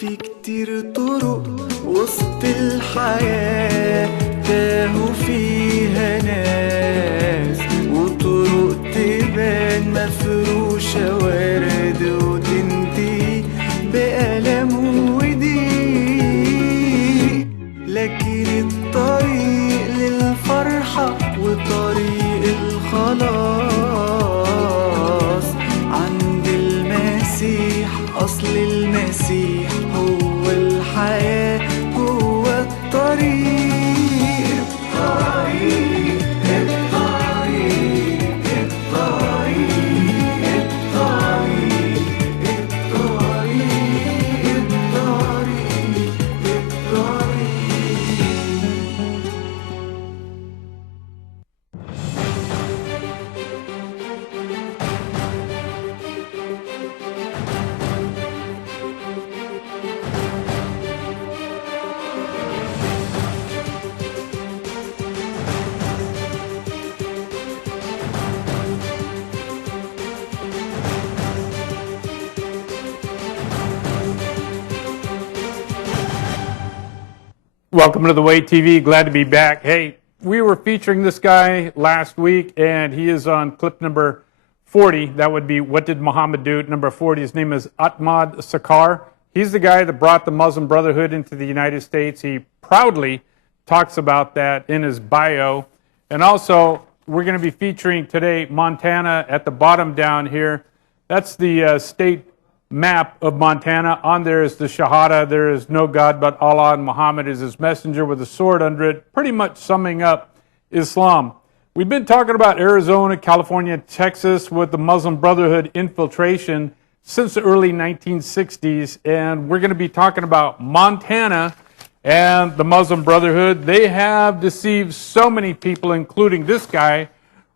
في كتير طرق وسط الحياة تاهوا فيها ناس وطرق تبان مفروشة ورد وتنتهي بألم وضيق لكن الطريق للفرحة وطريق الخلاص عند المسيح أصل المسيح هو الحياة هو الطريق الطريق الطريق الطريق الطريق Welcome to The Way TV. Glad to be back. Hey, we were featuring this guy last week, and he is on clip number 40. That would be What Did Mohammed Do? Number 40. His name is Ahmad Sakr. He's the guy that brought the Muslim Brotherhood into the United States. He proudly talks about that in his bio. And also, we're going to be featuring today Montana at the bottom down here. That's the state map of Montana. On there is the Shahada. There is no God but Allah, and Muhammad is his messenger with a sword under it, pretty much summing up Islam. We've been talking about Arizona, California, Texas with the Muslim Brotherhood infiltration since the early 1960s, and we're going to be talking about Montana and the Muslim Brotherhood. They have deceived so many people, including this guy,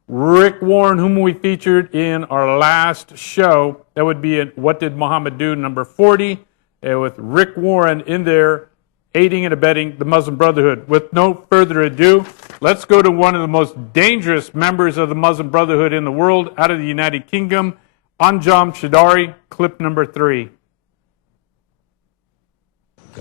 Rick Warren, whom we featured in our last show. That would be at What Did Mohammed Do? Number 40, with Rick Warren in there aiding and abetting the Muslim Brotherhood. With no further ado, let's go to one of the most dangerous members of the Muslim Brotherhood in the world, out of the United Kingdom, Anjam Chowdhury, clip number 3.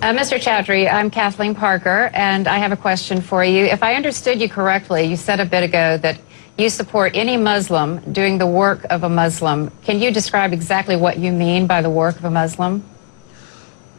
Mr. Chowdhury, I'm Kathleen Parker, and I have a question for you. If I understood you correctly, you said a bit ago that you support any Muslim doing the work of a Muslim. Can you describe exactly what you mean by the work of a Muslim?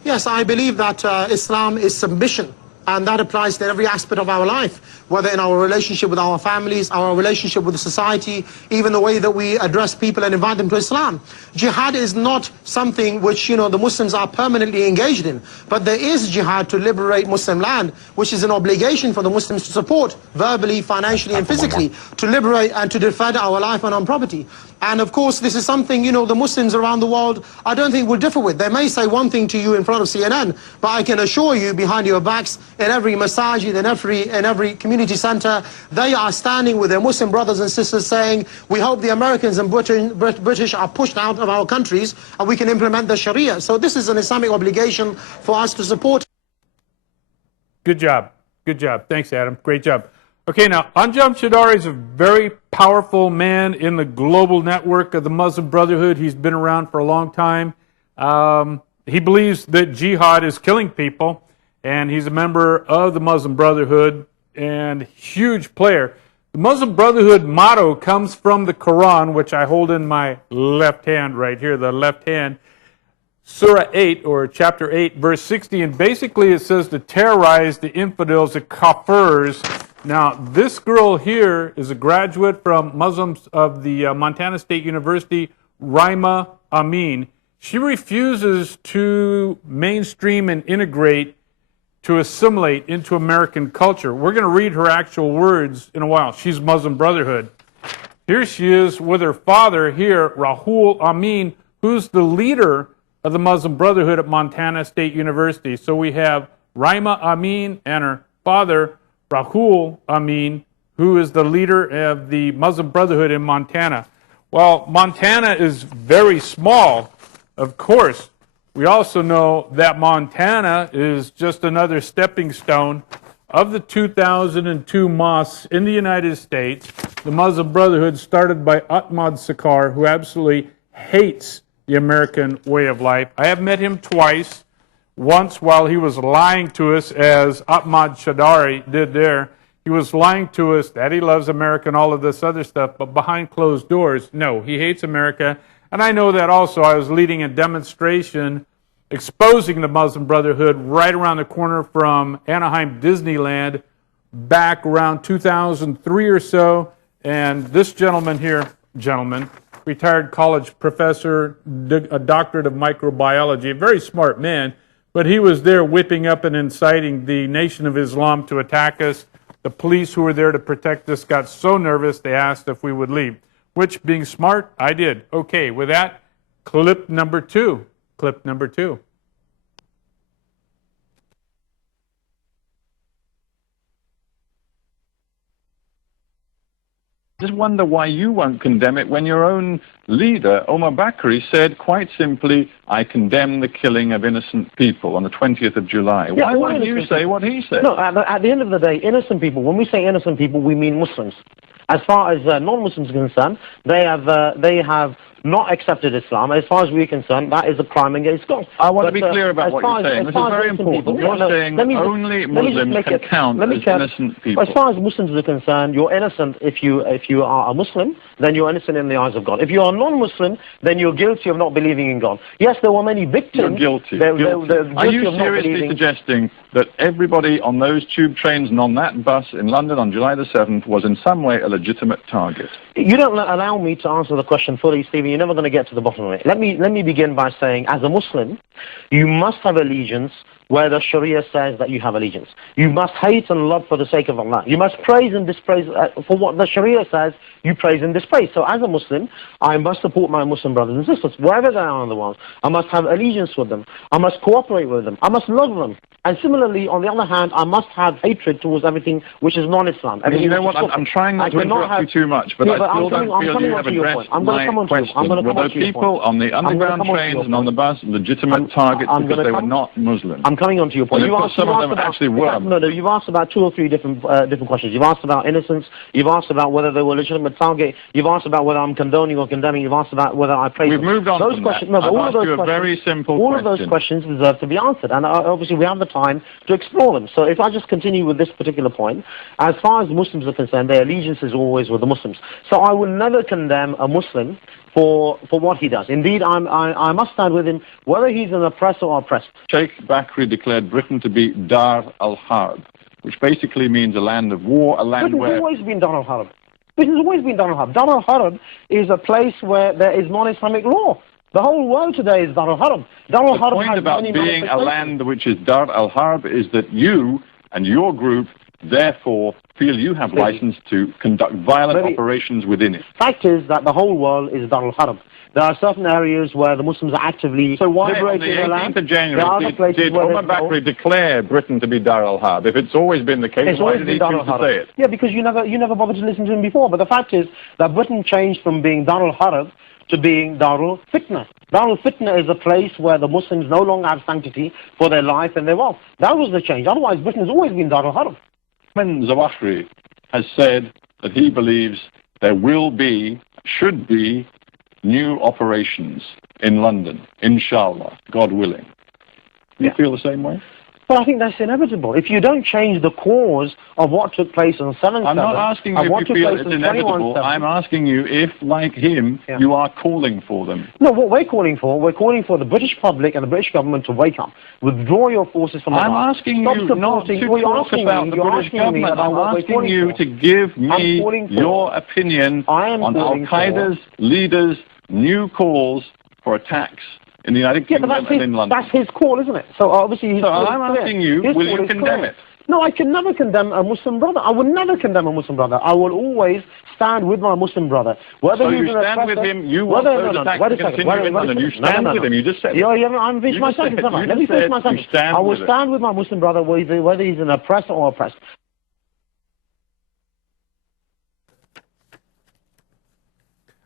Yes, I believe that Islam is submission, and that applies to every aspect of our life, whether in our relationship with our families, our relationship with society, even the way that we address people and invite them to Islam. Jihad is not something which, the Muslims are permanently engaged in, but there is jihad to liberate Muslim land, which is an obligation for the Muslims to support verbally, financially, and physically, to liberate and to defend our life and our property. And of course, this is something, the Muslims around the world, I don't think will differ with. They may say one thing to you in front of CNN, but I can assure you, behind your backs, in every masajid, in every community center, they are standing with their Muslim brothers and sisters saying, we hope the Americans and British are pushed out of our countries and we can implement the Sharia. So this is an Islamic obligation for us to support. Good job. Good job. Thanks, Adam. Great job. Okay, now, Anjam Chowdhury is a very powerful man in the global network of the Muslim Brotherhood. He's been around for a long time. He believes that jihad is killing people, and he's a member of the Muslim Brotherhood and huge player. The Muslim Brotherhood motto comes from the Quran, which I hold in my left hand right here, the left hand. Surah 8, or chapter 8, verse 60, and basically it says to terrorize the infidels, the kafirs. Now, this girl here is a graduate from Muslims of the Montana State University, Rima Amin. She refuses to mainstream and integrate, to assimilate into American culture. We're going to read her actual words in a while. She's Muslim Brotherhood. Here she is with her father here, Rahul Amin, who's the leader of the Muslim Brotherhood at Montana State University. So we have Rima Amin and her father, Rahul Amin, who is the leader of the Muslim Brotherhood in Montana. Well, Montana is very small, of course. We also know that Montana is just another stepping stone of the 2002 mosques in the United States. The Muslim Brotherhood started by Ahmad Sakr, who absolutely hates the American way of life. I have met him twice. once while he was lying to us, as Ahmad Shadari did there. He was lying to us that he loves America and all of this other stuff, but behind closed doors, no, he hates America. And I know that also. I was leading a demonstration exposing the Muslim Brotherhood right around the corner from Anaheim Disneyland back around 2003 or so. And this gentleman here, retired college professor, a doctorate of microbiology, a very smart man, but he was there whipping up and inciting the Nation of Islam to attack us. The police who were there to protect us got so nervous they asked if we would leave, which, being smart, I did. Okay, with that, clip number two. Clip number two. Just wonder why you won't condemn it when your own leader, Omar Bakri, said quite simply, I condemn the killing of innocent people on the 20th of July. Yeah, why won't you say what he said? No, at the end of the day, innocent people, when we say innocent people, we mean Muslims. As far as non-Muslims are concerned, they have not accepted Islam. As far as we're concerned, that is a crime against God. I want to be clear about what you're saying. This is very important. You're saying only Muslims can count as innocent people. As far as Muslims are concerned, you're innocent if you are a Muslim, then you're innocent in the eyes of God. If you are non-Muslim, then you're guilty of not believing in God. Yes, there were many victims. You're guilty. They're guilty Are you of not seriously believing. suggesting that everybody on those tube trains and on that bus in London on July the 7th was in some way a legitimate target? You don't allow me to answer the question fully, Stephen. You're never going to get to the bottom of it. Let me begin by saying, as a Muslim, you must have allegiance where the Sharia says that you have allegiance. You must hate and love for the sake of Allah. You must praise and dispraise for what the Sharia says. You praise and dispraise. So as a Muslim, I must support my Muslim brothers and sisters wherever they are in the world. I must have allegiance with them. I must cooperate with them. I must love them. And similarly, on the other hand, I must have hatred towards everything which is non-Islam. You know what? I'm trying not to interrupt you too much, but I still don't feel you have addressed my question. Were the people on the underground trains and on the bus legitimate targets because they were not Muslim? I'm coming on to your point. Some of them actually were. No, you've asked about two or three different questions. You've asked about innocence. You've asked about whether they were legitimate target. You've asked about whether I'm condoning or condemning. You've asked about whether I praise them. We've moved on those from questions, that. No, but I've asked you a very simple all question. All of those questions deserve to be answered, and obviously we have the time to explore them. So if I just continue with this particular point, as far as Muslims are concerned, their allegiance is always with the Muslims. So I will never condemn a Muslim for what he does. Indeed, I must stand with him, whether he's an oppressor or oppressed. Sheikh Bakri declared Britain to be Dar al-Harb, which basically means a land of war, a land where... Britain's always been Dar al-Harb. Britain's always been Dar al-Harb. Dar al-Harb is a place where there is non-Islamic law. The whole world today is Dar al-Harb. The point about being a land which is Dar al-Harb is that you and your group, therefore, feel you have license to conduct violent operations within it. Fact is that the whole world is Dar al-Harb. There are certain areas where the Muslims are actively liberating their land. So why on the 18th of January did Omar Bakri declare Britain to be Dar al-Harb? If it's always been the case, why did he choose to say it? Yeah, because you never bothered to listen to him before. But the fact is that Britain changed from being Dar al-Harb to being Darul Fitna. Darul Fitna is a place where the Muslims no longer have sanctity for their life and their wealth. That was the change. Otherwise, Britain has always been Darul Harb. Ahmad Zawahri has said that he believes there will be, should be, new operations in London, inshallah, God willing. Do you feel the same way? Well, I think that's inevitable. If you don't change the cause of what took place on 7/7... I'm not asking you if you feel it's inevitable. I'm asking you if, like him, you are calling for them. No, what we're calling for the British public and the British government to wake up. Withdraw your forces from the I'm asking you not to talk about the British government. I'm asking you to give me your opinion on Al-Qaeda's leaders' new calls for attacks in the United Kingdom and in London. That's his call, isn't it? So obviously he's I'm asking you, will you condemn it? No, I can never condemn a Muslim brother. I will never condemn a Muslim brother. I will always stand with my Muslim brother. Whether you stand with him, you want those attacks to continue in London. You stand with him, you just said it. I'm finished my sentence, haven't I? Let me finish my sentence. I will stand with my Muslim brother whether he's an oppressor or oppressed.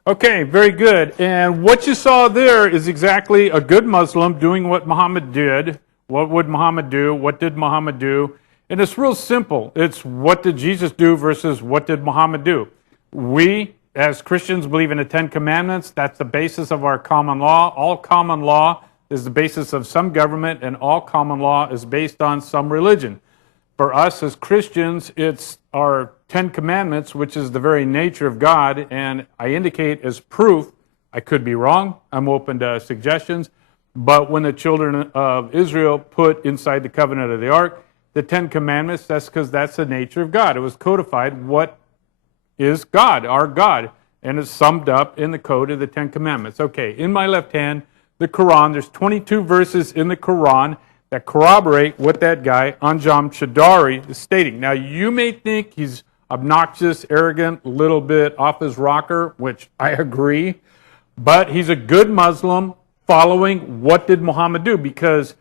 Okay, very good. And what you saw there is exactly a good Muslim doing what Muhammad did. What would Muhammad do? What did Muhammad do? And it's real simple. It's what did Jesus do versus what did Muhammad do? We, as Christians, believe in the Ten Commandments. That's the basis of our common law. All common law is the basis of some government, and all common law is based on some religion. For us as Christians, it's our 10 Commandments, which is the very nature of God, and I indicate as proof, I could be wrong, I'm open to suggestions, but when the children of Israel put inside the covenant of the ark the 10 Commandments, that's because that's the nature of God. It was codified what is God, our God, and it's summed up in the code of the 10 Commandments. Okay, in my left hand, the Quran. There's 22 verses in the Quran that corroborate what that guy, Anjam Chowdhury, is stating. Now, you may think he's obnoxious, arrogant, a little bit off his rocker, which I agree, but he's a good Muslim following what did Muhammad do, because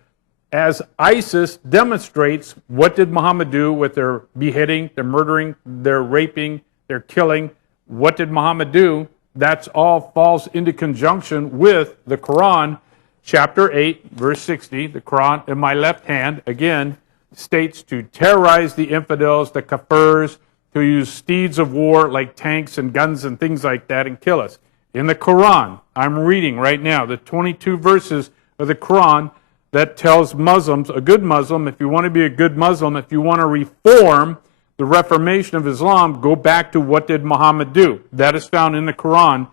as ISIS demonstrates, what did Muhammad do with their beheading, their murdering, their raping, their killing? What did Muhammad do? That's all falls into conjunction with the Quran, chapter 8, verse 60. The Quran in my left hand, again, states to terrorize the infidels, the kafirs, to use steeds of war like tanks and guns and things like that and kill us. In the Quran, I'm reading right now the 22 verses of the Quran that tells Muslims, a good Muslim, if you want to be a good Muslim, if you want to reform the reformation of Islam, go back to what did Muhammad do. That is found in the Quran.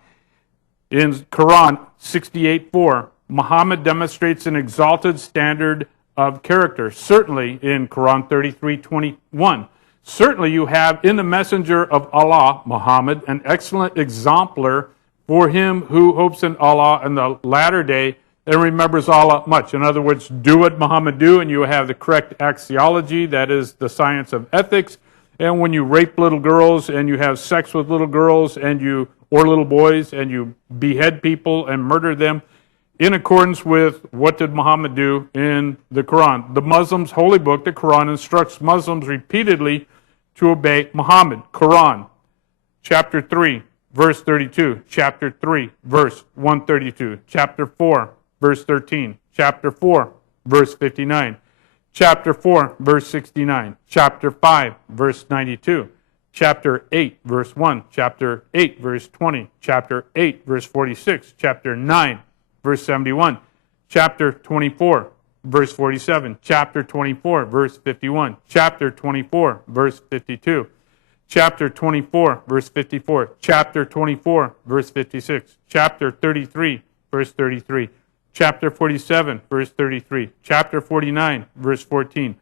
In Quran 68:4, Muhammad demonstrates an exalted standard of character. Certainly in Quran 33:21. Certainly you have in the messenger of Allah, Muhammad, an excellent exemplar for him who hopes in Allah in the latter day and remembers Allah much. In other words, do what Muhammad do, and you have the correct axiology, that is the science of ethics. And when you rape little girls and you have sex with little girls or little boys and you behead people and murder them in accordance with what did Muhammad do in the Quran. The Muslims' holy book, the Quran, instructs Muslims repeatedly to obey Muhammad. Quran, chapter 3, verse 32, chapter 3, verse 132, chapter 4, verse 13, chapter 4, verse 59, chapter 4, verse 69, chapter 5, verse 92, chapter 8, verse 1, chapter 8, verse 20, chapter 8, verse 46, chapter 9, verse 71, chapter 24, verse 47, chapter 24, verse 51, chapter 24, verse 52, chapter 24, verse 54, chapter 24, verse 56, chapter 33, verse 33, chapter 47, verse 33, chapter 49, verse 14,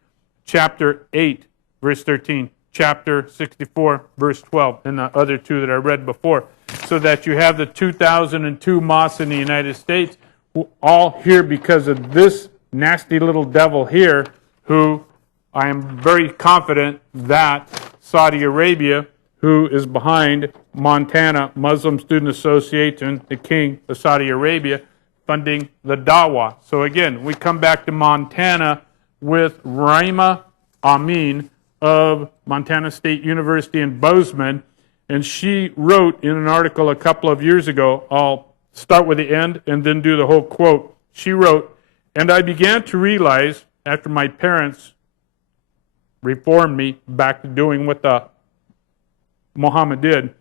chapter 8, verse 13, chapter 64, verse 12, and the other two that I read before, so that you have the 2002 mosques in the United States who all here because of this nasty little devil here, who I am very confident that Saudi Arabia, who is behind Montana Muslim Student Association, the king of Saudi Arabia, funding the Dawah. So again, we come back to Montana with Raima Amin of Montana State University in Bozeman, and she wrote in an article a couple of years ago, I'll start with the end and then do the whole quote. She wrote, "And I began to realize after my parents reformed me back to doing what the Muhammad did,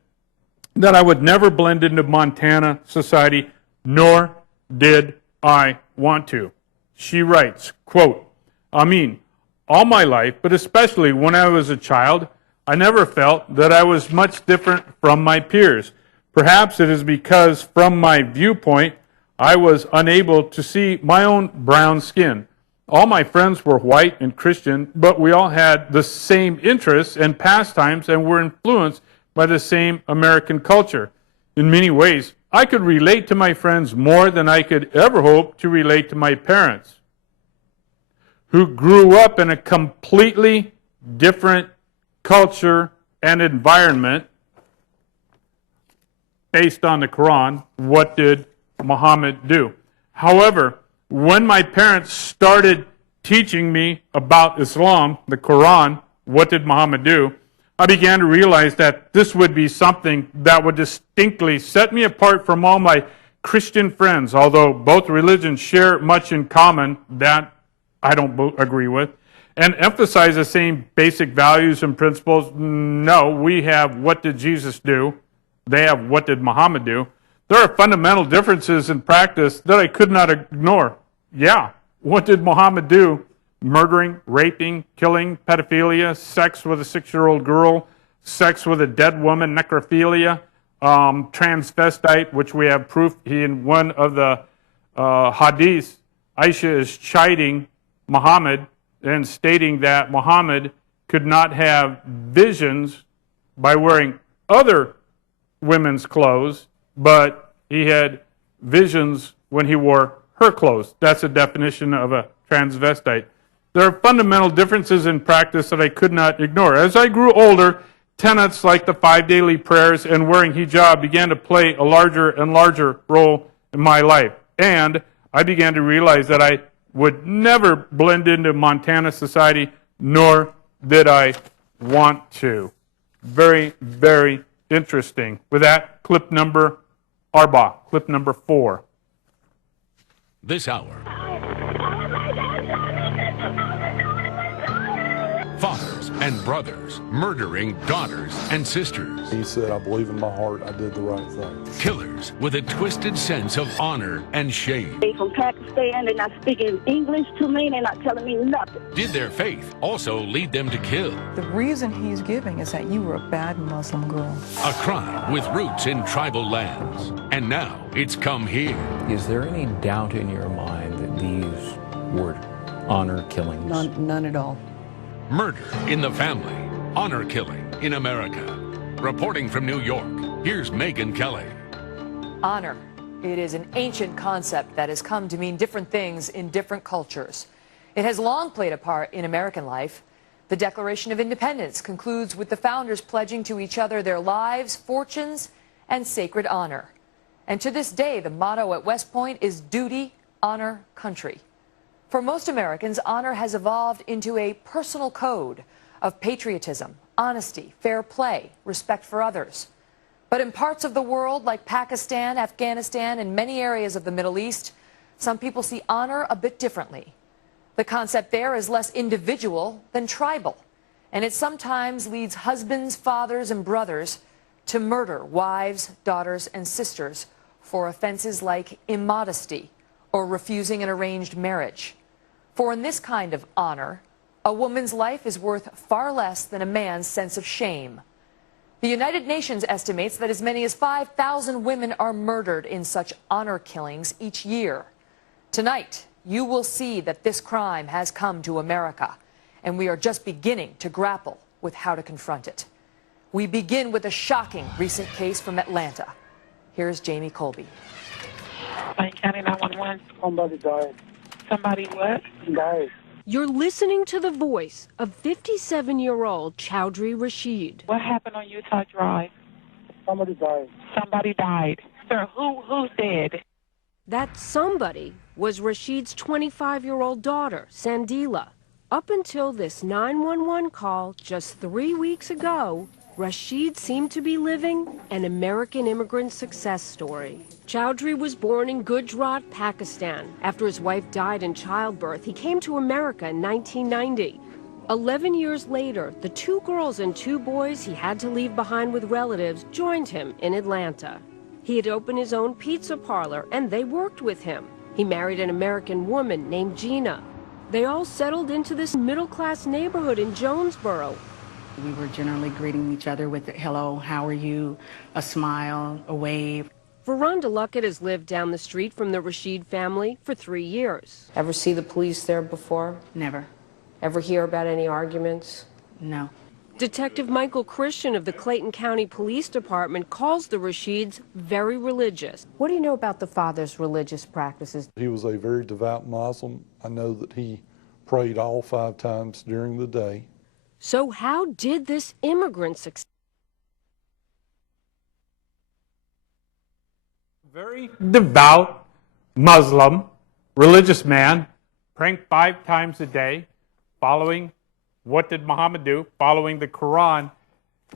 that I would never blend into Montana society, nor did I want to." She writes, quote, all my life, but especially when I was a child, I never felt that I was much different from my peers. Perhaps it is because from my viewpoint, I was unable to see my own brown skin. All my friends were white and Christian, but we all had the same interests and pastimes and were influenced by the same American culture. In many ways, I could relate to my friends more than I could ever hope to relate to my parents, who grew up in a completely different culture and environment based on the Quran. What did Muhammad do? However, when my parents started teaching me about Islam, the Quran, what did Muhammad do, I began to realize that this would be something that would distinctly set me apart from all my Christian friends, although both religions share much in common that I don't agree with, and emphasize the same basic values and principles. No, we have what did Jesus do, they have what did Muhammad do. There are fundamental differences in practice that I could not ignore. Yeah. What did Muhammad do? Murdering, raping, killing, pedophilia, sex with a 6-year-old girl, sex with a dead woman, necrophilia, transvestite, which we have proof. In one of the hadiths, Aisha is chiding Muhammad and stating that Muhammad could not have visions by wearing other women's clothes, but he had visions when he wore her clothes. That's a definition of a transvestite. There are fundamental differences in practice that I could not ignore. As I grew older, tenets like the 5 daily prayers and wearing hijab began to play a larger and larger role in my life. And I began to realize that I would never blend into Montana society, nor did I want to. Very, very interesting. With that, clip number 4. This hour, fathers and brothers murdering daughters and sisters. He said, I believe in my heart I did the right thing. Killers with a twisted sense of honor and shame. They from Pakistan, they're not speaking English to me, they're not telling me nothing. Did their faith also lead them to kill? The reason he's giving is that you were a bad Muslim girl. A crime with roots in tribal lands. And now it's come here. Is there any doubt in your mind that these were honor killings? None at all. Murder in the family. Honor killing in America. Reporting from New York, here's Megyn Kelly. Honor. It is an ancient concept that has come to mean different things in different cultures. It has long played a part in American life. The Declaration of Independence concludes with the founders pledging to each other their lives, fortunes, and sacred honor. And to this day, the motto at West Point is duty, honor, country. For most Americans, honor has evolved into a personal code of patriotism, honesty, fair play, respect for others. But in parts of the world like Pakistan, Afghanistan, and many areas of the Middle East, some people see honor a bit differently. The concept there is less individual than tribal, and it sometimes leads husbands, fathers, and brothers to murder wives, daughters, and sisters for offenses like immodesty or refusing an arranged marriage. For in this kind of honor, a woman's life is worth far less than a man's sense of shame. The United Nations estimates that as many as 5,000 women are murdered in such honor killings each year. Tonight, you will see that this crime has come to America, and we are just beginning to grapple with how to confront it. We begin with a shocking recent case from Atlanta. Here's Jamie Colby. County 911. Somebody died. Somebody what? Died. You're listening to the voice of 57-year-old Chowdhury Rashid. What happened on Utah Drive? Somebody died. Somebody died. Sir, who's dead? That somebody was Rashid's 25-year-old daughter, Sandila. Up until this 911 call just 3 weeks ago, Rashid seemed to be living an American immigrant success story. Chowdhury was born in Gujarat, Pakistan. After his wife died in childbirth, he came to America in 1990. 11 years later, the 2 girls and 2 boys he had to leave behind with relatives joined him in Atlanta. He had opened his own pizza parlor, and they worked with him. He married an American woman named Gina. They all settled into this middle-class neighborhood in Jonesboro. We were generally greeting each other with hello, how are you, a smile, a wave. Veranda Luckett has lived down the street from the Rashid family for 3 years. Ever see the police there before? Never. Ever hear about any arguments? No. Detective Michael Christian of the Clayton County Police Department calls the Rashids very religious. What do you know about the father's religious practices? He was a very devout Muslim. I know that he prayed all 5 times during the day. So how did this immigrant succeed? Very devout Muslim, religious man, praying 5 times a day, following what did Muhammad do, following the Quran.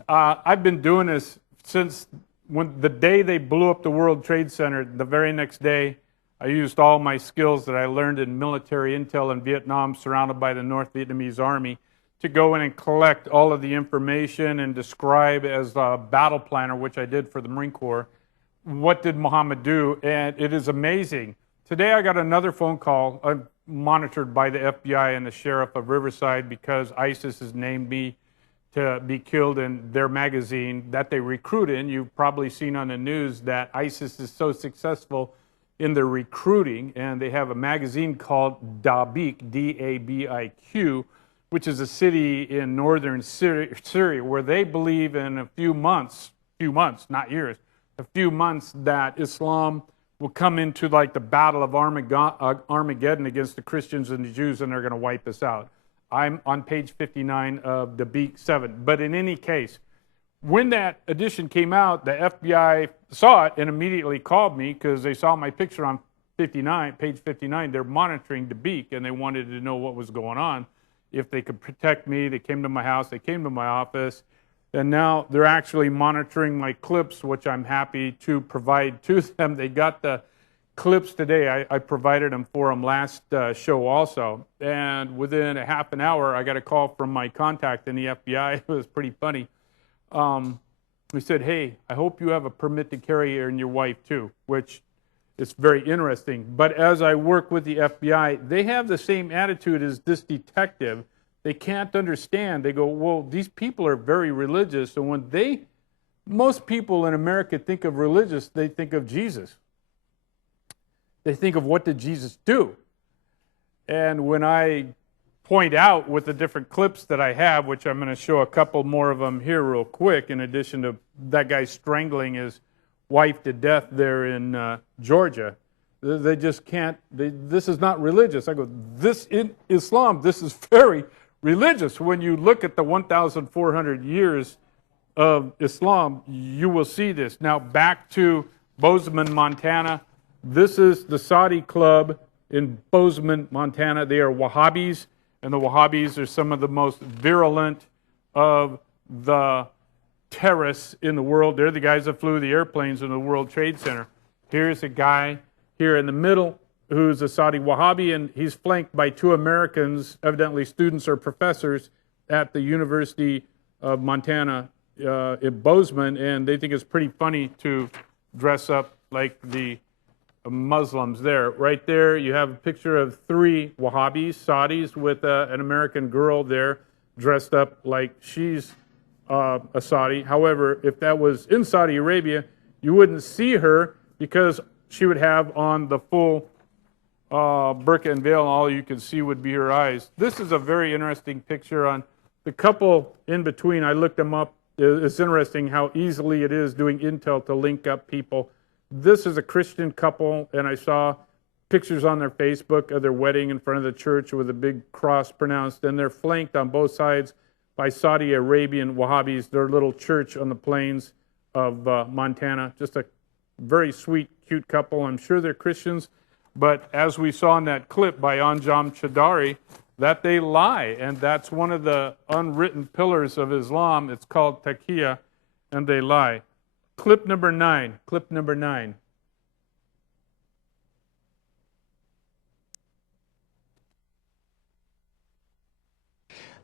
I've been doing this since the day they blew up the World Trade Center. The very next day, I used all my skills that I learned in military intel in Vietnam, surrounded by the North Vietnamese Army, to go in and collect all of the information and describe as a battle planner, which I did for the Marine Corps, what did Muhammad do. And it is amazing Today I got another phone call. I'm monitored by the FBI and the sheriff of Riverside because ISIS has named me to be killed in their magazine that they recruit in. You've probably seen on the news that ISIS is so successful in their recruiting, and they have a magazine called Dabiq, D-A-B-I-Q, which is a city in northern Syria where they believe in a few months, not years, a few months that Islam will come into like the battle of Armageddon against the Christians and the Jews, and they're going to wipe us out. I'm on page 59 of the Beak 7. But in any case, when that edition came out, the FBI saw it and immediately called me because they saw my picture on 59, page 59. They're monitoring the Beak, and they wanted to know what was going on. If they could protect me, they came to my house, they came to my office, and now they're actually monitoring my clips, which I'm happy to provide to them. They got the clips today. I provided them for them last show also. And within a half an hour, I got a call from my contact in the FBI. It was pretty funny. He said, hey, I hope you have a permit to carry and your wife too, which is very interesting. But as I work with the FBI, they have the same attitude as this detective. They can't understand. They go, well, these people are very religious. And when most people in America think of religious, they think of Jesus. They think of what did Jesus do? And when I point out with the different clips that I have, which I'm going to show a couple more of them here real quick, in addition to that guy strangling his wife to death there in Georgia, they just can't, this is not religious. I go, this in Islam, this is very religious. When you look at the 1,400 years of Islam, you will see this. Now back to Bozeman, Montana. This is the Saudi club in Bozeman, Montana. They are Wahhabis, and the Wahhabis are some of the most virulent of the terrorists in the world. They're the guys that flew the airplanes in the World Trade Center. Here's a guy here in the middle who's a Saudi Wahhabi, and he's flanked by two Americans, evidently students or professors at the University of Montana in Bozeman, and they think it's pretty funny to dress up like the Muslims there. Right there, you have a picture of three Wahhabis, Saudis, with an American girl there dressed up like she's a Saudi. However, if that was in Saudi Arabia, you wouldn't see her because she would have on the full burqa and veil, and all you could see would be her eyes. This is a very interesting picture on the couple in between. I looked them up. It's interesting how easily it is doing intel to link up people. This is a Christian couple, and I saw pictures on their Facebook of their wedding in front of the church with a big cross pronounced, and they're flanked on both sides by Saudi Arabian Wahhabis, their little church on the plains of Montana. Just a very sweet, cute couple. I'm sure they're Christians, but as we saw in that clip by Anjam Chowdhury, that they lie, and that's one of the unwritten pillars of Islam. It's called taqiyya, and they lie. Clip number 9. Clip number 9.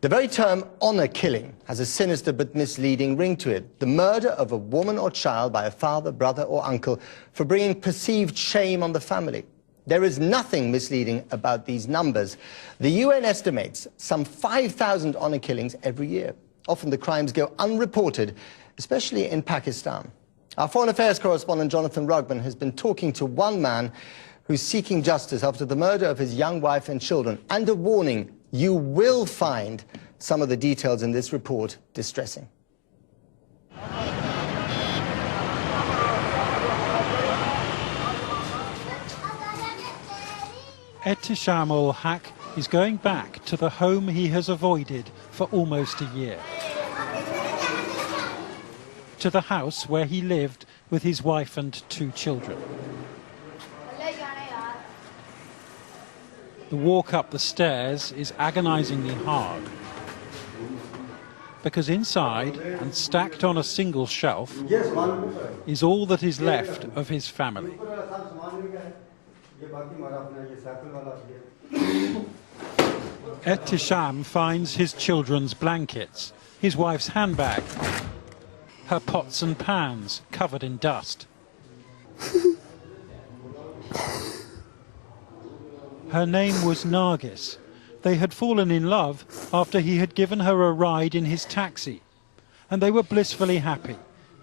The very term honor killing has a sinister but misleading ring to it. The murder of a woman or child by a father, brother, or uncle for bringing perceived shame on the family. There is nothing misleading about these numbers. The UN estimates some 5,000 honor killings every year. Often the crimes go unreported, especially in Pakistan. Our Foreign Affairs correspondent Jonathan Rugman has been talking to one man who's seeking justice after the murder of his young wife and children. And a warning, you will find some of the details in this report distressing. Ehtisham ul-Haq is going back to the home he has avoided for almost a year. To the house where he lived with his wife and 2 children. The walk up the stairs is agonizingly hard, because inside, and stacked on a single shelf, is all that is left of his family. Ehtisham finds his children's blankets, his wife's handbag, her pots and pans covered in dust. Her name was Nargis. They had fallen in love after he had given her a ride in his taxi, and they were blissfully happy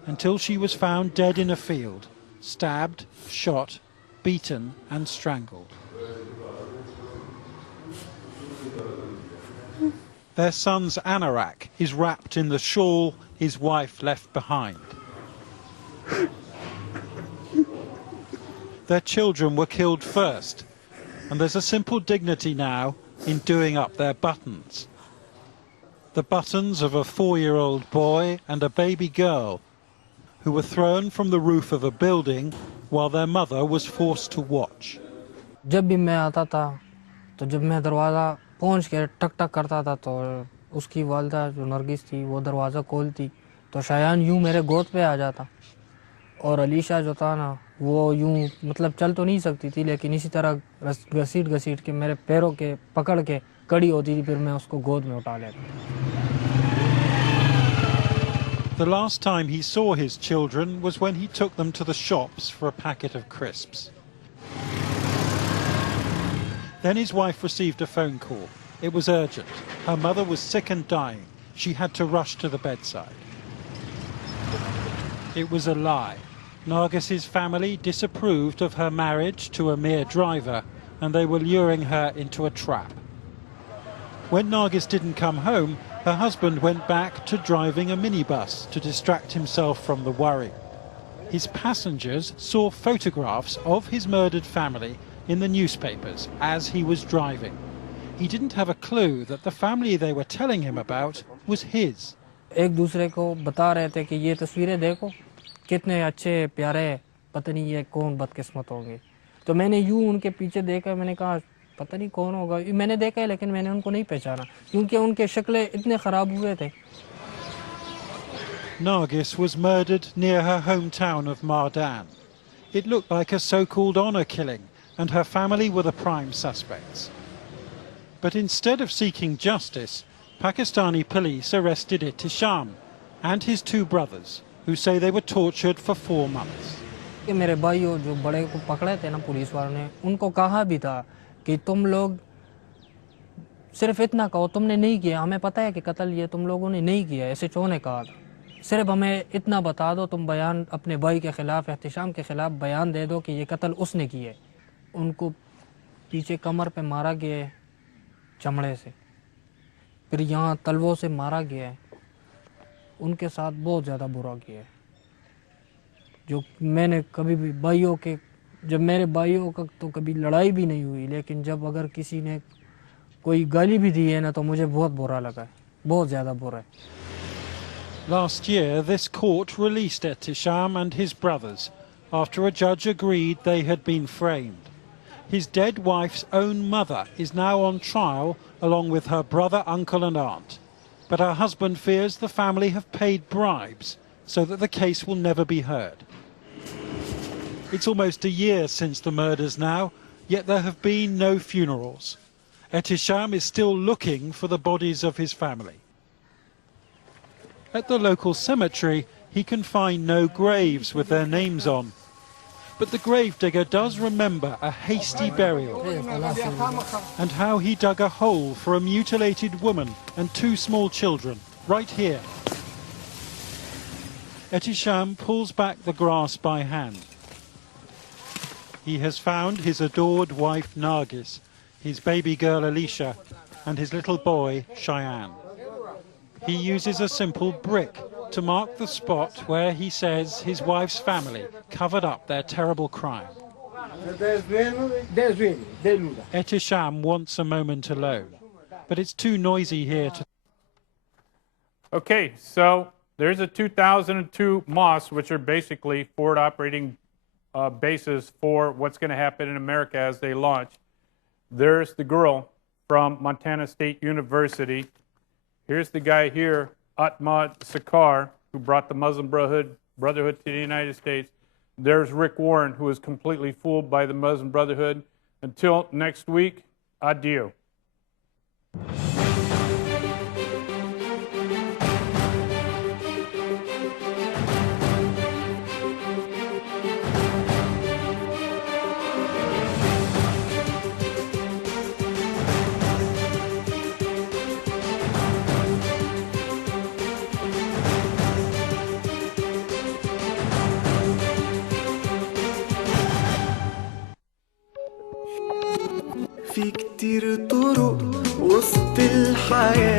until she was found dead in a field, stabbed, shot, beaten and strangled. Their son's anorak is wrapped in the shawl his wife left behind. Their children were killed first, and there's a simple dignity now in doing up their buttons. The buttons of a 4-year-old boy and a baby girl who were thrown from the roof of a building while their mother was forced to watch. जब भी मैं आता था तो जब मैं दरवाज़ा पहुंच के टक टक करता था तो उसकी वालिदा जो नरगिस थी वो दरवाज़ा खोलती तो शायान यूं मेरे गोद पे आ जाता और अलीशा जो था ना वो यूं मतलब चल तो नहीं सकती थी लेकिन इसी तरह घसीट घसीट के मेरे पैरों के पकड़ के कड़ी होती थी फिर मैं उसको गोद में उठा लेता. The last time he saw his children was when he took them to the shops for a packet of crisps. Then his wife received a phone call. It was urgent. Her mother was sick and dying. She had to rush to the bedside. It was a lie. Nargis's family disapproved of her marriage to a mere driver, and they were luring her into a trap. When Nargis didn't come home, her husband went back to driving a minibus to distract himself from the worry. His passengers saw photographs of his murdered family in the newspapers as he was driving. He didn't have a clue that the family they were telling him about was his. एक दूसरे को बता रहे थे कि ये तस्वीरें देखो कितने अच्छे प्यारे पता नहीं ये कौन बदकिस्मत होंगे. तो मैंने यूं उनके पीछे देखा मैंने कहा पता नहीं कौन होगा. मैंने देखा है लेकिन मैंने उनको नहीं पहचाना क्योंकि उनके शक्लें इतने खराब हुए थे. Nargis was murdered near her hometown of Mardan. It looked like a so-called honor killing, and her family were the prime suspects. But instead of seeking justice, Pakistani police arrested Ihtisham and his 2 brothers, who say they were tortured for 4 months. मेरे भाइयों जो बड़े को पकड़े थे ना police वालों ने उनको कहा भी था कि तुम लोग सिर्फ इतना कहो तुमने नहीं किया. हमें पता है कि कत्ल ये तुम लोगों ने नहीं किया. ऐसे चों ने कहा था. सिर्फ हमें इतना बता दो तुम बयान अपने भाई के खिलाफ इhtisham के खिलाफ बयान दे दो कि ये कत्ल उसने किया है. उनको पीछे कमर पे मारा गया है चमड़े से. फिर यहाँ तलवों से मारा गया है. उनके साथ बहुत ज़्यादा बुरा किया है जो मैंने कभी भी भाइयों के जब मेरे भाइयों का तो कभी लड़ाई भी नहीं हुई लेकिन जब अगर किसी ने कोई गाली भी दी है ना तो मुझे बहुत बुरा लगा है. बहुत ज़्यादा बुरा है. Last year, this court released Ihtisham and his brothers after a judge agreed they had been framed. His dead wife's own mother is now on trial along with her brother, uncle and aunt. But her husband fears the family have paid bribes so that the case will never be heard. It's almost a year since the murders now, yet there have been no funerals. Ihtisham is still looking for the bodies of his family. At the local cemetery, he can find no graves with their names on. But the gravedigger does remember a hasty burial and how he dug a hole for a mutilated woman and 2 small children, right here. Ihtisham pulls back the grass by hand. He has found his adored wife Nargis, his baby girl Alicia, and his little boy Cheyenne. He uses a simple brick to mark the spot where he says his wife's family covered up their terrible crime. Ihtisham wants a moment alone, but it's too noisy here to... Okay, so there's a 2002 MOS, which are basically forward operating bases for what's going to happen in America as they launch. There's the girl from Montana State University. Here's the guy here, Ahmad, Sakr, who brought the Muslim Brotherhood to the United States. There's Rick Warren, who was completely fooled by the Muslim Brotherhood. Until next week, adieu. كتير طرق وسط الحياة